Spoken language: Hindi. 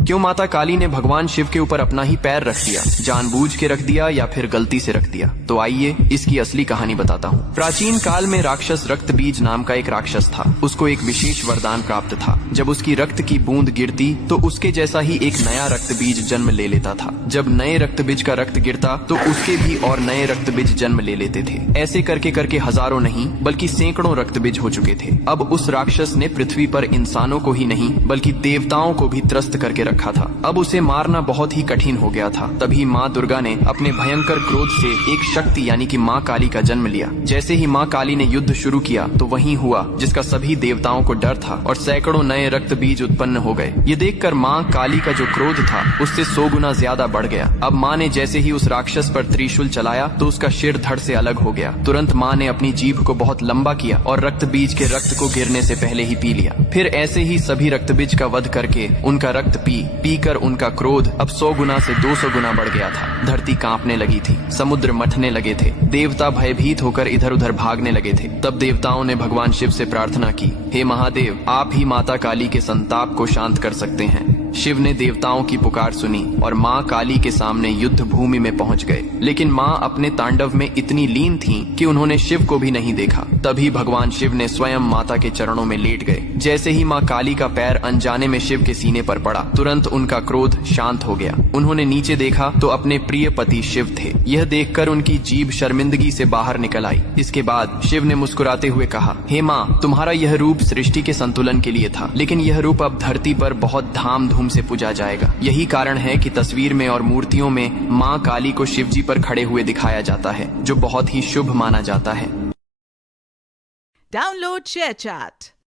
क्यों माता काली ने भगवान शिव के ऊपर अपना ही पैर रख दिया? जानबूझ के रख दिया या फिर गलती से रख दिया? तो आइए इसकी असली कहानी बताता हूँ। प्राचीन काल में राक्षस रक्त बीज नाम का एक राक्षस था। उसको एक विशेष वरदान प्राप्त था। जब उसकी रक्त की बूंद गिरती तो उसके जैसा ही एक नया रक्त बीज जन्म ले लेता था। जब नए रक्त बीज का रक्त गिरता तो उसके भी और नए रक्त बीज जन्म ले लेते थे। ऐसे करके करके हजारों नहीं बल्कि सैकड़ों रक्त बीज हो चुके थे। अब उस राक्षस ने पृथ्वी पर इंसानों को ही नहीं बल्कि देवताओं को भी त्रस्त करके रखा था। अब उसे मारना बहुत ही कठिन हो गया था। तभी माँ दुर्गा ने अपने भयंकर क्रोध से एक शक्ति यानी कि माँ काली का जन्म लिया। जैसे ही माँ काली ने युद्ध शुरू किया तो वही हुआ जिसका सभी देवताओं को डर था और सैकड़ों नए रक्त बीज उत्पन्न हो गए। ये देखकर माँ काली का जो क्रोध था उससे 100 गुना ज्यादा बढ़ गया। अब माँ ने जैसे ही उस राक्षस पर त्रिशूल चलाया तो उसका सिर धड़ से अलग हो गया। तुरंत माँ ने अपनी जीभ को बहुत लंबा किया और रक्त बीज के रक्त को गिरने से पहले ही पी लिया। फिर ऐसे ही सभी रक्त बीज का वध करके उनका रक्त पी कर उनका क्रोध अब 100 गुना से 200 गुना बढ़ गया था। धरती कांपने लगी थी, समुद्र मथने लगे थे, देवता भयभीत होकर इधर उधर भागने लगे थे। तब देवताओं ने भगवान शिव से प्रार्थना की, हे महादेव, आप ही माता काली के संताप को शांत कर सकते हैं। शिव ने देवताओं की पुकार सुनी और माँ काली के सामने युद्ध भूमि में पहुंच गए। लेकिन माँ अपने तांडव में इतनी लीन थीं कि उन्होंने शिव को भी नहीं देखा। तभी भगवान शिव ने स्वयं माता के चरणों में लेट गए। जैसे ही माँ काली का पैर अनजाने में शिव के सीने पर पड़ा, तुरंत उनका क्रोध शांत हो गया। उन्होंने नीचे देखा तो अपने प्रिय पति शिव थे। यह देखकर उनकी जीभ शर्मिंदगी से बाहर निकल आई। इसके बाद शिव ने मुस्कुराते हुए कहा, हे माँ, तुम्हारा यह रूप सृष्टि के संतुलन के लिए था, लेकिन यह रूप अब धरती पर बहुत धाम से पूजा जाएगा। यही कारण है कि तस्वीर में और मूर्तियों में माँ काली को शिवजी पर खड़े हुए दिखाया जाता है, जो बहुत ही शुभ माना जाता है। Download share chat.